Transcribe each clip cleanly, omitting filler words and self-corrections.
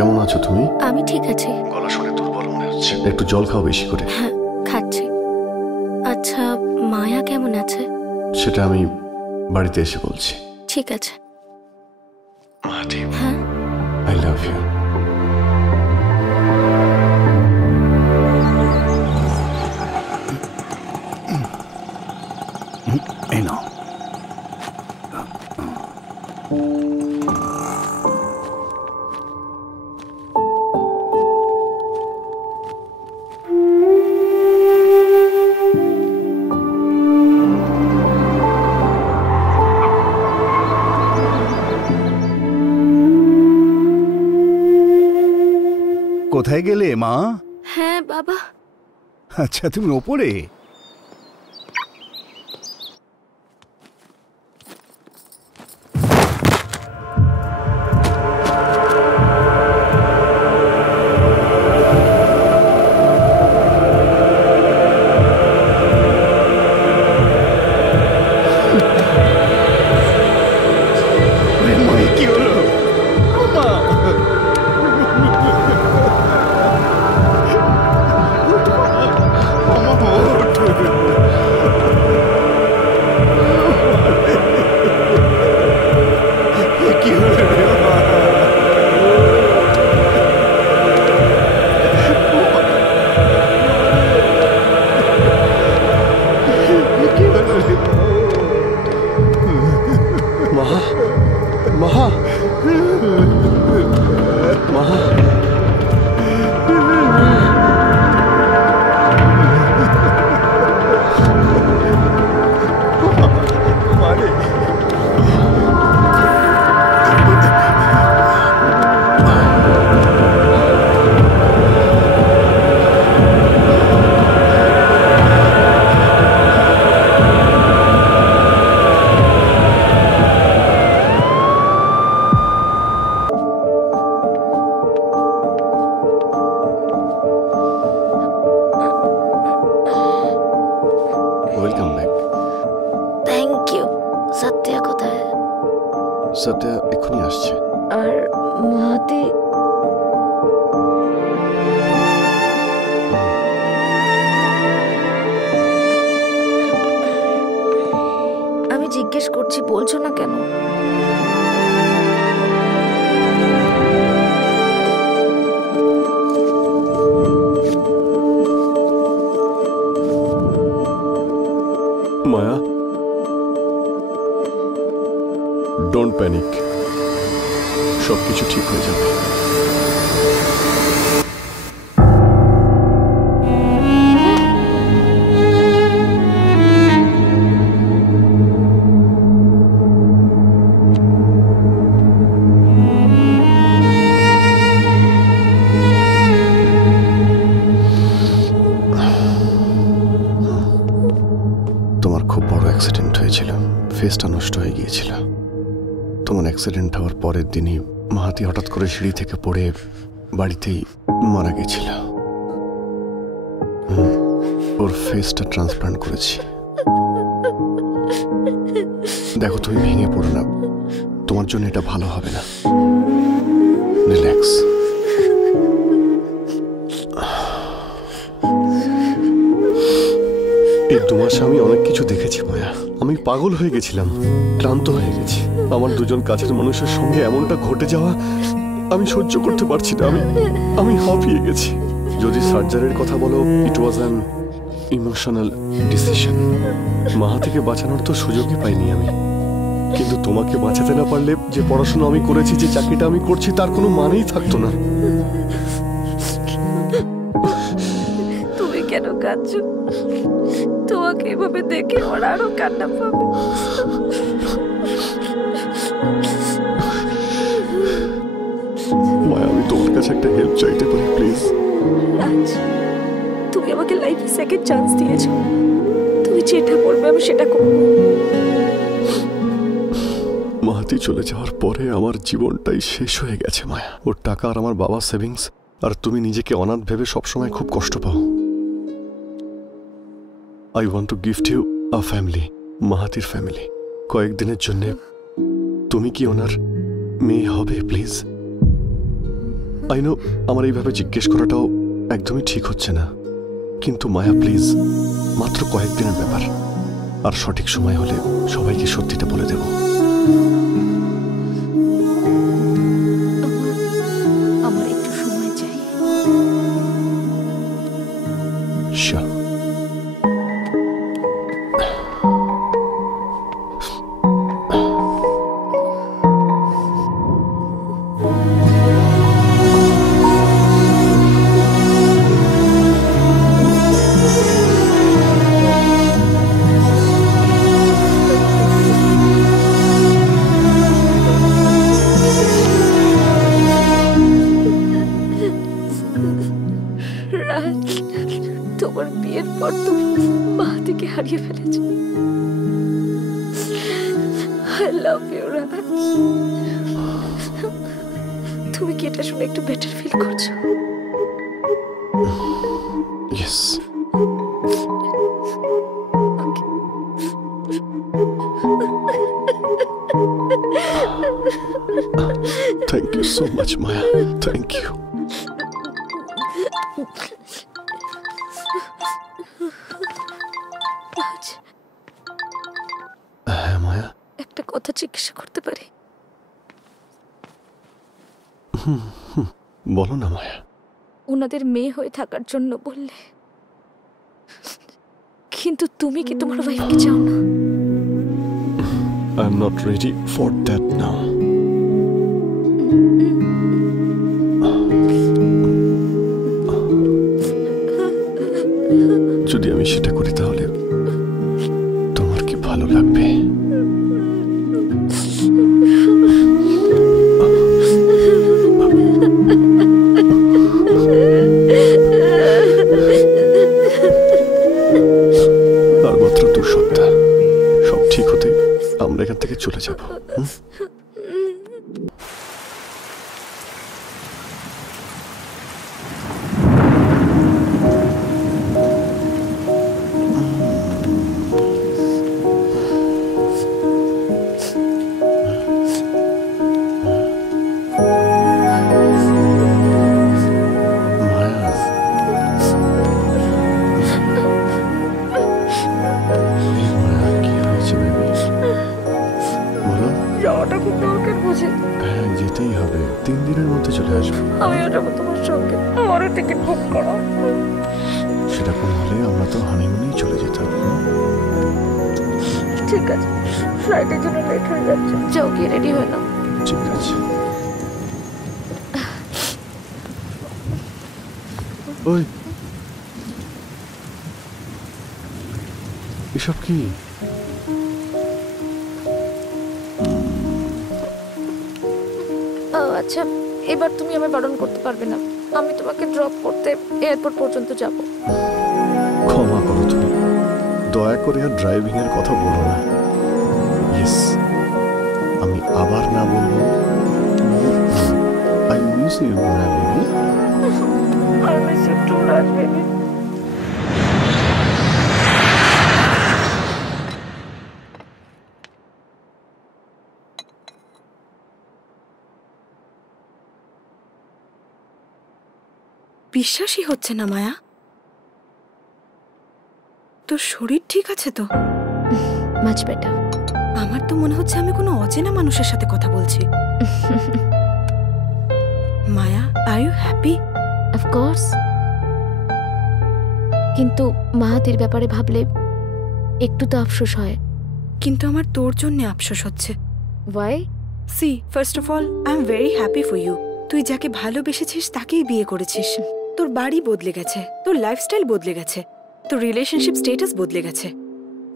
কেমন আছো তুমি? আমি ঠিক আছি। গলা শুনে দুর্বল মনে হচ্ছে, একটু জল খাও বেশি করে। হ্যাঁ, খাচ্ছি। আচ্ছা, মায়া কেমন আছে? সেটা আমি বাড়িতে এসে বলছি। ঠিক আছে। মাহাতি, হ্যাঁ, আই লাভ ইউ। এই নাও। কোথায় গেলে মা? হ্যাঁ বাবা। আচ্ছা, তুমি ওপরে? সত্যা এক্ষুনি আসছে। আর মাহাতি? আমি জিজ্ঞেস করছি, বলছো না কেন? মায়া, ডোন্ট প্যানিক, সবকিছু ঠিক হয়ে যাবে। তোমার খুব বড় অ্যাক্সিডেন্ট হয়েছিল, ফেসটা নষ্ট হয়ে গিয়েছিল। তোমার অ্যাক্সিডেন্ট হওয়ার পরের দিনই মাহাতি হঠাৎ করে সিঁড়ি থেকে পড়ে বাড়িতেই মারা গেছিল। ওর ফেসটা ট্রান্সপ্লান্ট করেছি। দেখো, তুমি ভেঙে পড়ো না, তোমার জন্য এটা ভালো হবে না। রিল্যাক্স। এই 2 মাসে আমি অনেক কিছু দেখেছি মায়া। আমি পাগল হয়ে গেছিলাম, ক্লান্ত হয়ে গেছি। আমার দুজন কাছের মানুষের সঙ্গে এমনটা ঘটে যাওয়া আমি সহ্য করতে পারছি না। আমি হাঁপিয়ে গেছি। যদি সার্জারির কথা বলো, ইট ওয়াজ অ্যান ইমোশনাল ডিসিশন। মাহাতিকে বাঁচানোর তো সুযোগই পাইনি আমি। কিন্তু তোমাকে বাঁচাতে না পারলে যে পড়াশোনা আমি করেছি, যে চাকরিটা আমি করছি, তার কোনো মানেই থাকতো না। তুমি কেন কাঁদছো? তোমাকে এভাবে দেখে ওর আরো কান্না পাবে। মায়া, আমি তোমার কাছে একটা হেল্প চাইতে পারি প্লিজ? তুমি আমাকে লাইফে সেকেন্ড চান্স দিয়েছো, তুমি যেটা বলবে আমি সেটা করব। মাহাতি চলে যাওয়ার পরে আমার জীবনটাই শেষ হয়ে গেছে মায়া। ওর টাকা আর আমার বাবার সেভিংস, আর তুমি নিজেকে অনাথ ভেবে সবসময় খুব কষ্ট পাও। I want to gift you a family, মাহাতির ফ্যামিলি। কয়েকদিনের জন্য তুমি কি ওনার মেয়ে হবে প্লিজ? আই নো আমার এইভাবে জিজ্ঞেস করাটাও একদমই ঠিক হচ্ছে না, কিন্তু মায়া প্লিজ, মাত্র কয়েকদিনের ব্যাপার, আর সঠিক সময় হলে সবাইকে সত্যিটা বলে দেব। আমার একটু সময় চাই। Sure. রাজ, তোমার বিয়ের পর তুমি মাহাতিকে হারিয়ে ফেলেছ। আই লাভ ইউ রাজ। তুমি কি এটা শুনে একটু বেটার ফিল করছো? Yes. Thank you so much, Maya. Thank you. রাজ, হ্যাঁ মায়া, একটা কথা জিজ্ঞাসা করতে পারি? বলো না মায়া। ওনাদের মেয়ে হয়ে থাকার জন্য বললে, কিন্তু তুমি কি তোমার ওয়াইফকে চাও না? I'm not ready for that now. যদি আমি সেটা করি তাহলে তোমার কি ভালো লাগবে? আর মাত্র 2 সপ্তাহ, সব ঠিক হতে আমরা এখান থেকে চলে যাব। মায়া, এই মায়া, কি হয়েছে বেবি? বলো। যাওয়াটা খুব দরকার বুঝে। হ্যাঁ, যেতেই হবে, 3 দিনের মধ্যে চলে আসবো। আমিও যাবো তোমার সঙ্গে। আমারও টিকিট বুক করো। সেরকম হলে আমরা তো হানিমুনেই চলে যেতাম। ঠিক আছে, ফ্লাইটের জন্য লেট হয়ে যাচ্ছে। যাও, গিয়ে রেডি হয়ে নাও। ঠিক আছে। ওই, এসব কি? আচ্ছা, এবার তুমি আমায় বারণ করতে পারবে না। আমি তোমাকে ড্রপ করতে এয়ারপোর্ট পর্যন্ত যাব। ক্ষমা করো তুমি, দয়া করে আর ড্রাইভিং এর কথা বলো না। ইয়েস, আমি আবার না বলবো। I miss you Maya baby. I miss you too, Raj baby. বিশ্বাসই হচ্ছে না মায়া, তোর শরীর ঠিক আছে তো? Much better. আমার তো মনে হচ্ছে আমি কোনো অচেনা মানুষের সাথে কথা বলছি। মায়া, আর ইউ হ্যাপি? অফকোর্স, কিন্তু মাহাতির ব্যাপারে ভাবলে একটু তো আফসোস হয়। কিন্তু আমার তোর জন্য আফসোস হচ্ছে। Why? See, first of all I am very happy for you. তুই যাকে ভালোবেসেছিস তাকেই বিয়ে করেছিস। তোর বাড়ি বদলে গেছে, তোর লাইফস্টাইল বদলে গেছে, তোর রিলেশনশিপ স্টেটাস বদলে গেছে,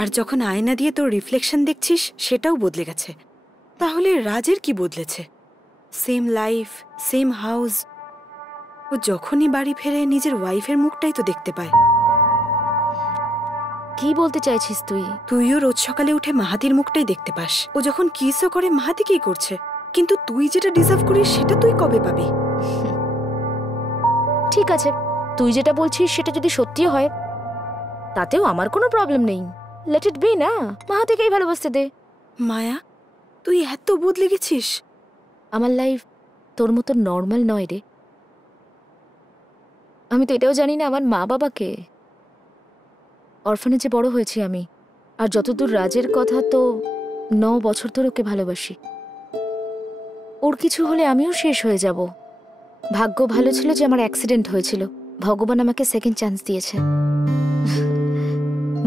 আর যখন আয়না দিয়ে তোর রিফ্লেকশন দেখছিস সেটাও বদলে গেছে। তাহলে রাজের কি বদলেছে? Same life, same house. ও যখনই বাড়ি ফেরে নিজের ওয়াইফের মুখটাই তো দেখতে পায়। কি বলতে চাইছিস তুই? তুইও রোজ সকালে উঠে মাহাতির মুখটাই দেখতে পাস। ও যখন কিসও করে মাহাতি কি করছে, কিন্তু তুই যেটা ডিজার্ভ করিস সেটা তুই কবে পাবি? ঠিক আছে, তুই যেটা বলছিস সেটা যদি সত্যি হয় তাতেও আমার কোনো প্রবলেম নেই। লেট ইট বি না, মাহাতিকেই ভালোবাসতে দে। মায়া, তুই এত বদলে গেছিস। আমার লাইফ তোর মতো নর্মাল নয় রে। আমি তো এটাও জানি না আমার মা বাবাকে। অরফানেজে বড় হয়েছি আমি। আর যতদূর রাজের কথা, তো 9 বছর ধরে ওকে ভালোবাসি। ওর কিছু হলে আমিও শেষ হয়ে যাব। ভাগ্য ভালো ছিল যে আমার অ্যাক্সিডেন্ট হয়েছিল। ভগবান আমাকে সেকেন্ড চান্স দিয়েছে।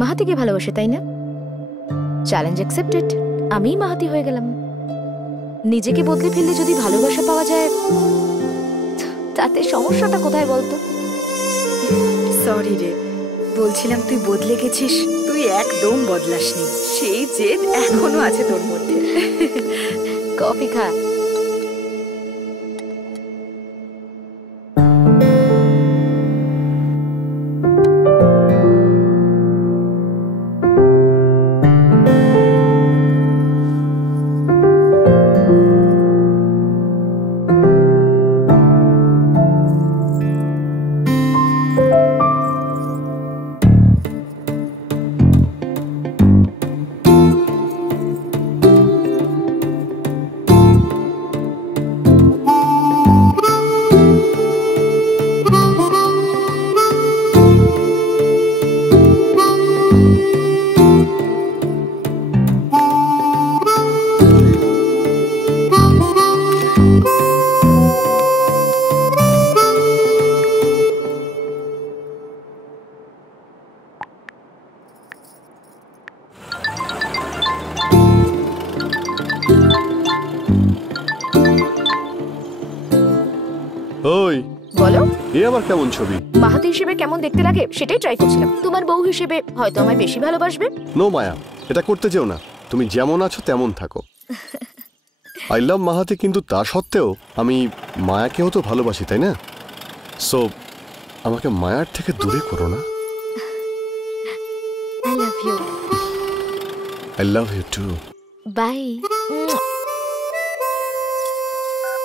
মাহাতিকে ভালোবাসে, তাই না? Challenge accepted. আমিই মাহাতি হয়ে গেলাম। নিজেকে বদলে ফেললে যদি ভালোবাসা পাওয়া যায়, তাতে সমস্যাটা কোথায় বলতো? সরি রে, বলছিলাম তুই বদলে গেছিস। তুই একদম বদলাসনি, সেই জেদ এখনো আছে তোর মধ্যে। কফি খা। ওই বলো, এ আবার কেমন ছবি? মাহাতি হিসেবে কেমন দেখতে লাগে সেটাই ট্রাই করছিলাম। তোমার বউ হিসেবে হয়তো আমায় বেশি ভালোবাসবে। নো মায়া, এটা করতে যেও না। তুমি যেমন আছো তেমন থাকো। আই লাভ মাহাতি, কিন্তু তা সত্ত্বেও আমি মায়াকেও তো ভালোবাসি, তাই না? সো আমাকে মায়ার থেকে দূরে করো না। I love you. I love you too. By.